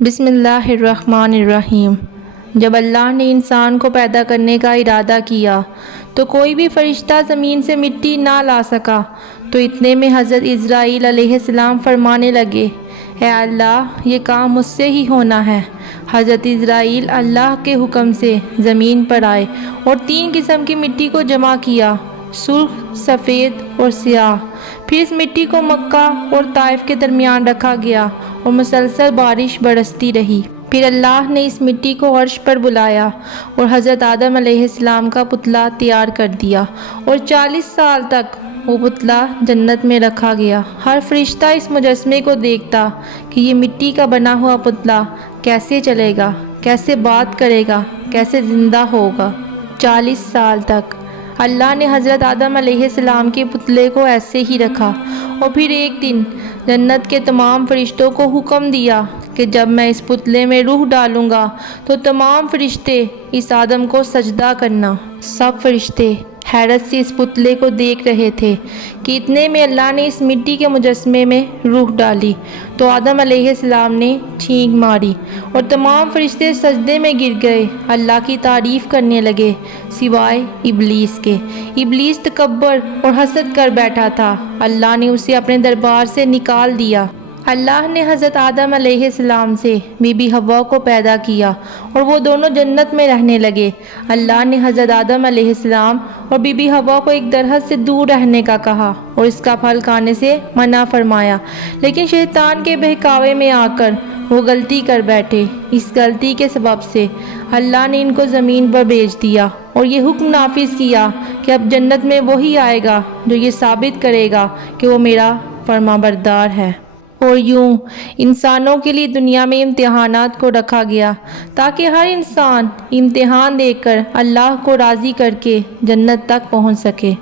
بسم اللہ الرحمن الرحیم۔ جب اللہ نے انسان کو پیدا کرنے کا ارادہ کیا تو کوئی بھی فرشتہ زمین سے مٹی نہ لا سکا، تو اتنے میں حضرت اسرائیل علیہ السلام فرمانے لگے، اے اللہ، یہ کام مجھ سے ہی ہونا ہے۔ حضرت اسرائیل اللہ کے حکم سے زمین پر آئے اور 3 قسم کی مٹی کو جمع کیا، سرخ، سفید اور سیاہ۔ پھر اس مٹی کو مکہ اور طائف کے درمیان رکھا گیا اور مسلسل بارش برستی رہی۔ پھر اللہ نے اس مٹی کو عرش پر بلایا اور حضرت آدم علیہ السلام کا پتلا تیار کر دیا، اور 40 سال تک وہ پتلا جنت میں رکھا گیا۔ ہر فرشتہ اس مجسمے کو دیکھتا کہ یہ مٹی کا بنا ہوا پتلا کیسے چلے گا، کیسے بات کرے گا، کیسے زندہ ہوگا۔ 40 سال تک اللہ نے حضرت آدم علیہ السلام کے پتلے کو ایسے ہی رکھا، اور پھر ایک دن جنت کے تمام فرشتوں کو حکم دیا کہ جب میں اس پتلے میں روح ڈالوں گا تو تمام فرشتے اس آدم کو سجدہ کرنا۔ سب فرشتے حیرت سے اس پتلے کو دیکھ رہے تھے کہ اتنے میں اللہ نے اس مٹی کے مجسمے میں روح ڈالی تو آدم علیہ السلام نے چھینک ماری اور تمام فرشتے سجدے میں گر گئے، اللہ کی تعریف کرنے لگے سوائے ابلیس کے۔ ابلیس تکبر اور حسد کر بیٹھا تھا، اللہ نے اسے اپنے دربار سے نکال دیا۔ اللہ نے حضرت آدم علیہ السلام سے بی بی حوا کو پیدا کیا اور وہ دونوں جنت میں رہنے لگے۔ اللہ نے حضرت آدم علیہ السلام اور بی بی حوا کو ایک درخت سے دور رہنے کا کہا اور اس کا پھل کھانے سے منع فرمایا، لیکن شیطان کے بہکاوے میں آ کر وہ غلطی کر بیٹھے۔ اس غلطی کے سبب سے اللہ نے ان کو زمین پر بھیج دیا اور یہ حکم نافذ کیا کہ اب جنت میں وہی آئے گا جو یہ ثابت کرے گا کہ وہ میرا فرمانبردار ہے۔ اور یوں انسانوں کے لیے دنیا میں امتحانات کو رکھا گیا تاکہ ہر انسان امتحان دے کر اللہ کو راضی کر کے جنت تک پہنچ سکے۔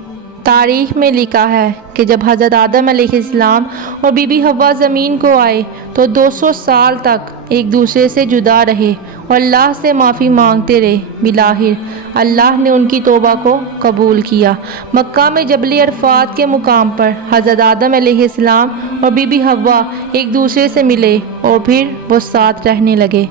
تاریخ میں لکھا ہے کہ جب حضرت آدم علیہ السلام اور بی بی حوا زمین کو آئے تو 200 سال تک ایک دوسرے سے جدا رہے اور اللہ سے معافی مانگتے رہے۔ بالآخر اللہ نے ان کی توبہ کو قبول کیا۔ مکہ میں جبل عرفات کے مقام پر حضرت آدم علیہ السلام اور بی بی حوا ایک دوسرے سے ملے اور پھر وہ ساتھ رہنے لگے۔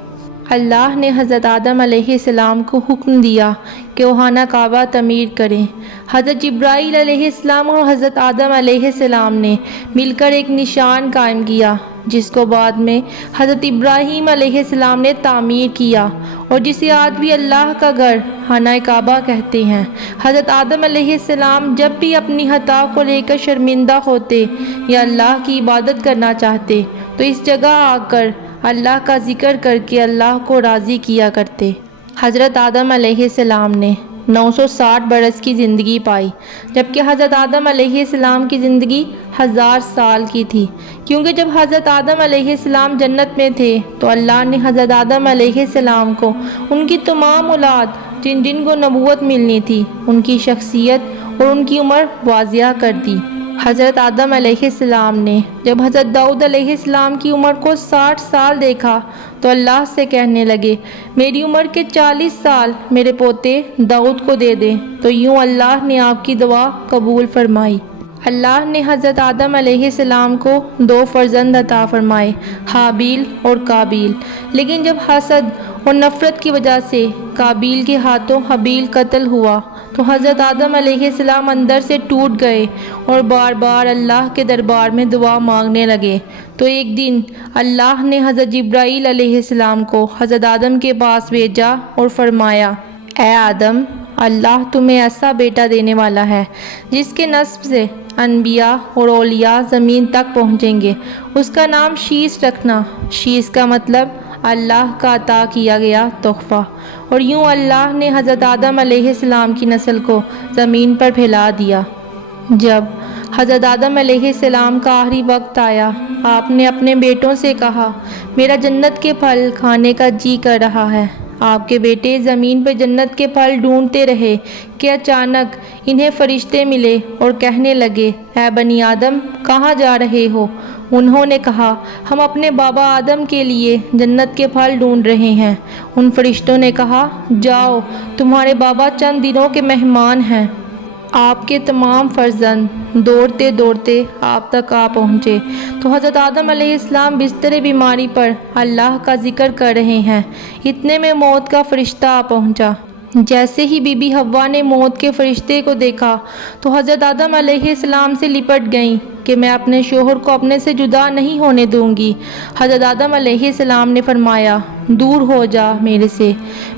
اللہ نے حضرت آدم علیہ السلام کو حکم دیا کہ وہ خانہ کعبہ تعمیر کریں۔ حضرت جبرائیل علیہ السلام اور حضرت آدم علیہ السلام نے مل کر ایک نشان قائم کیا جس کو بعد میں حضرت ابراہیم علیہ السلام نے تعمیر کیا اور جسے آج بھی اللہ کا گھر خانہ کعبہ کہتے ہیں۔ حضرت آدم علیہ السلام جب بھی اپنی خطا کو لے کر شرمندہ ہوتے یا اللہ کی عبادت کرنا چاہتے تو اس جگہ آ کر اللہ کا ذکر کر کے اللہ کو راضی کیا کرتے۔ حضرت آدم علیہ السلام نے 960 برس کی زندگی پائی، جبکہ حضرت آدم علیہ السلام کی زندگی 1000 سال کی تھی، کیونکہ جب حضرت آدم علیہ السلام جنت میں تھے تو اللہ نے حضرت آدم علیہ السلام کو ان کی تمام اولاد جن جن کو نبوت ملنی تھی، ان کی شخصیت اور ان کی عمر واضح کر دی۔ حضرت آدم علیہ السلام نے جب حضرت داؤد علیہ السلام کی عمر کو 60 سال دیکھا تو اللہ سے کہنے لگے، میری عمر کے 40 سال میرے پوتے داؤد کو دے دیں، تو یوں اللہ نے آپ کی دعا قبول فرمائی۔ اللہ نے حضرت آدم علیہ السلام کو 2 فرزند عطا فرمائے، حابیل اور قابیل، لیکن جب حسد اور نفرت کی وجہ سے قابیل کے ہاتھوں حابیل قتل ہوا تو حضرت آدم علیہ السلام اندر سے ٹوٹ گئے اور بار بار اللہ کے دربار میں دعا مانگنے لگے۔ تو ایک دن اللہ نے حضرت جبرائیل علیہ السلام کو حضرت آدم کے پاس بھیجا اور فرمایا، اے آدم، اللہ تمہیں ایسا بیٹا دینے والا ہے جس کے نسب سے انبیاء اور اولیاء زمین تک پہنچیں گے، اس کا نام شیس رکھنا۔ شیس کا مطلب اللہ کا عطا کیا گیا تحفہ۔ اور یوں اللہ نے حضرت آدم علیہ السلام کی نسل کو زمین پر پھیلا دیا۔ جب حضرت آدم علیہ السلام کا آخری وقت آیا، آپ نے اپنے بیٹوں سے کہا، میرا جنت کے پھل کھانے کا جی کر رہا ہے۔ آپ کے بیٹے زمین پہ جنت کے پھل ڈھونڈتے رہے کہ اچانک انہیں فرشتے ملے اور کہنے لگے، اے بنی آدم، کہاں جا رہے ہو؟ انہوں نے کہا، ہم اپنے بابا آدم کے لیے جنت کے پھل ڈھونڈ رہے ہیں۔ ان فرشتوں نے کہا، جاؤ، تمہارے بابا چند دنوں کے مہمان ہیں۔ آپ کے تمام فرزند دوڑتے دوڑتے آپ تک آ پہنچے تو حضرت آدم علیہ السلام بستر بیماری پر اللہ کا ذکر کر رہے ہیں۔ اتنے میں موت کا فرشتہ آ پہنچا۔ جیسے ہی بی بی حوا نے موت کے فرشتے کو دیکھا تو حضرت آدم علیہ السلام سے لپٹ گئیں کہ میں اپنے شوہر کو اپنے سے جدا نہیں ہونے دوں گی۔ حضرت آدم علیہ السلام نے فرمایا، دور ہو جا میرے سے،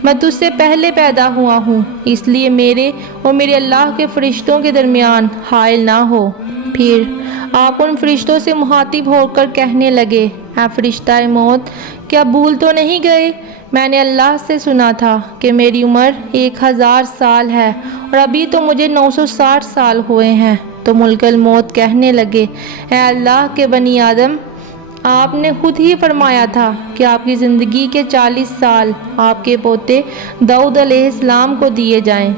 میں تجھ سے پہلے پیدا ہوا ہوں، اس لیے میرے اور میرے اللہ کے فرشتوں کے درمیان حائل نہ ہو۔ پھر آپ ان فرشتوں سے مخاطب ہو کر کہنے لگے، اے فرشتہ موت، کیا بھول تو نہیں گئے؟ میں نے اللہ سے سنا تھا کہ میری عمر 1000 سال ہے اور ابھی تو مجھے 960 سال ہوئے ہیں۔ تو ملک الموت کہنے لگے، اے اللہ کے بنی آدم، آپ نے خود ہی فرمایا تھا کہ آپ کی زندگی کے 40 سال آپ کے پوتے داؤد علیہ السلام کو دیے جائیں۔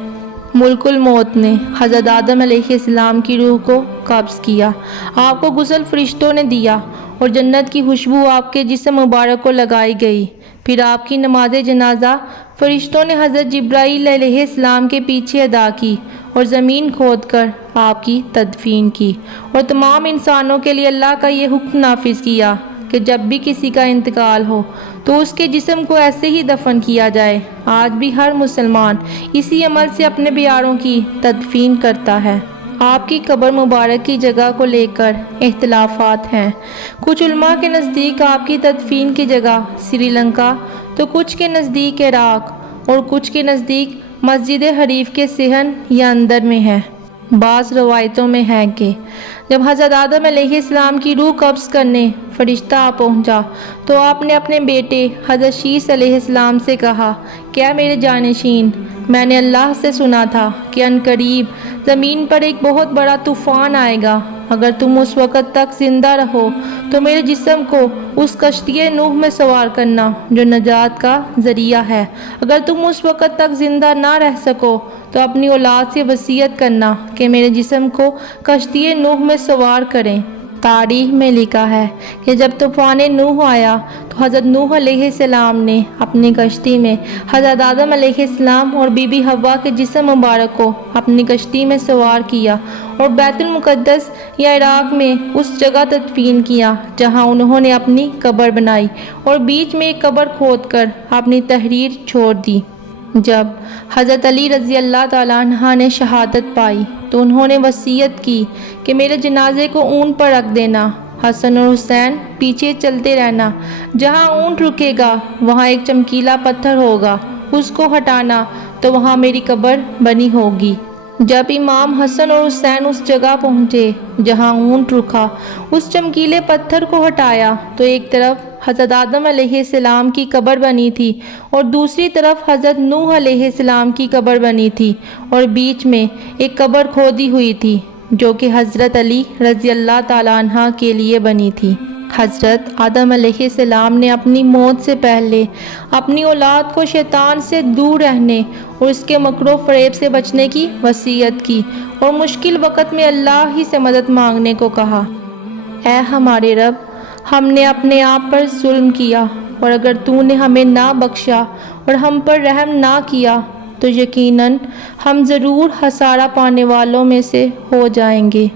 ملک الموت نے حضرت آدم علیہ السلام کی روح کو قبض کیا، آپ کو غسل فرشتوں نے دیا اور جنت کی خوشبو آپ کے جسم مبارک کو لگائی گئی۔ پھر آپ کی نماز جنازہ فرشتوں نے حضرت جبرائیل علیہ السلام کے پیچھے ادا کی اور زمین کھود کر آپ کی تدفین کی، اور تمام انسانوں کے لیے اللہ کا یہ حکم نافذ کیا کہ جب بھی کسی کا انتقال ہو تو اس کے جسم کو ایسے ہی دفن کیا جائے۔ آج بھی ہر مسلمان اسی عمل سے اپنے پیاروں کی تدفین کرتا ہے۔ آپ کی قبر مبارک کی جگہ کو لے کر اختلافات ہیں۔ کچھ علماء کے نزدیک آپ کی تدفین کی جگہ سری لنکا، تو کچھ کے نزدیک عراق اور کچھ کے نزدیک مسجد حریف کے صحن یا اندر میں ہے۔ بعض روایتوں میں ہے کہ جب حضرت آدم علیہ السلام کی روح قبض کرنے فرشتہ آ پہنچا تو آپ نے اپنے بیٹے حضرت شیس علیہ السلام سے کہا، کیا میرے جانشین، میں نے اللہ سے سنا تھا کہ عنقریب زمین پر ایک بہت بڑا طوفان آئے گا۔ اگر تم اس وقت تک زندہ رہو تو میرے جسم کو اس کشتی نوح میں سوار کرنا جو نجات کا ذریعہ ہے۔ اگر تم اس وقت تک زندہ نہ رہ سکو تو اپنی اولاد سے وصیت کرنا کہ میرے جسم کو کشتی نوح میں سوار کریں۔ تاریخ میں لکھا ہے کہ جب طوفان نوح آیا تو حضرت نوح علیہ السلام نے اپنی کشتی میں حضرت آدم علیہ السلام اور بی بی حوا کے جسم مبارک کو اپنی کشتی میں سوار کیا اور بیت المقدس یا عراق میں اس جگہ تدفین کیا جہاں انہوں نے اپنی قبر بنائی، اور بیچ میں ایک قبر کھود کر اپنی تحریر چھوڑ دی۔ جب حضرت علی رضی اللہ تعالیٰ عنہ نے شہادت پائی تو انہوں نے وصیت کی کہ میرے جنازے کو اونٹ پر رکھ دینا، حسن اور حسین پیچھے چلتے رہنا، جہاں اونٹ رکے گا وہاں ایک چمکیلا پتھر ہوگا، اس کو ہٹانا تو وہاں میری قبر بنی ہوگی۔ جب امام حسن اور حسین اس جگہ پہنچے جہاں اونٹ رکا، اس چمکیلے پتھر کو ہٹایا تو ایک طرف حضرت آدم علیہ السلام کی قبر بنی تھی اور دوسری طرف حضرت نوح علیہ السلام کی قبر بنی تھی، اور بیچ میں ایک قبر کھودی ہوئی تھی جو کہ حضرت علی رضی اللہ تعالیٰ عنہ کے لیے بنی تھی۔ حضرت آدم علیہ السلام نے اپنی موت سے پہلے اپنی اولاد کو شیطان سے دور رہنے اور اس کے مکر و فریب سے بچنے کی وصیت کی، اور مشکل وقت میں اللہ ہی سے مدد مانگنے کو کہا۔ اے ہمارے رب، ہم نے اپنے آپ پر ظلم کیا، اور اگر تو نے ہمیں نہ بخشا اور ہم پر رحم نہ کیا تو یقیناً ہم ضرور خسارہ پانے والوں میں سے ہو جائیں گے۔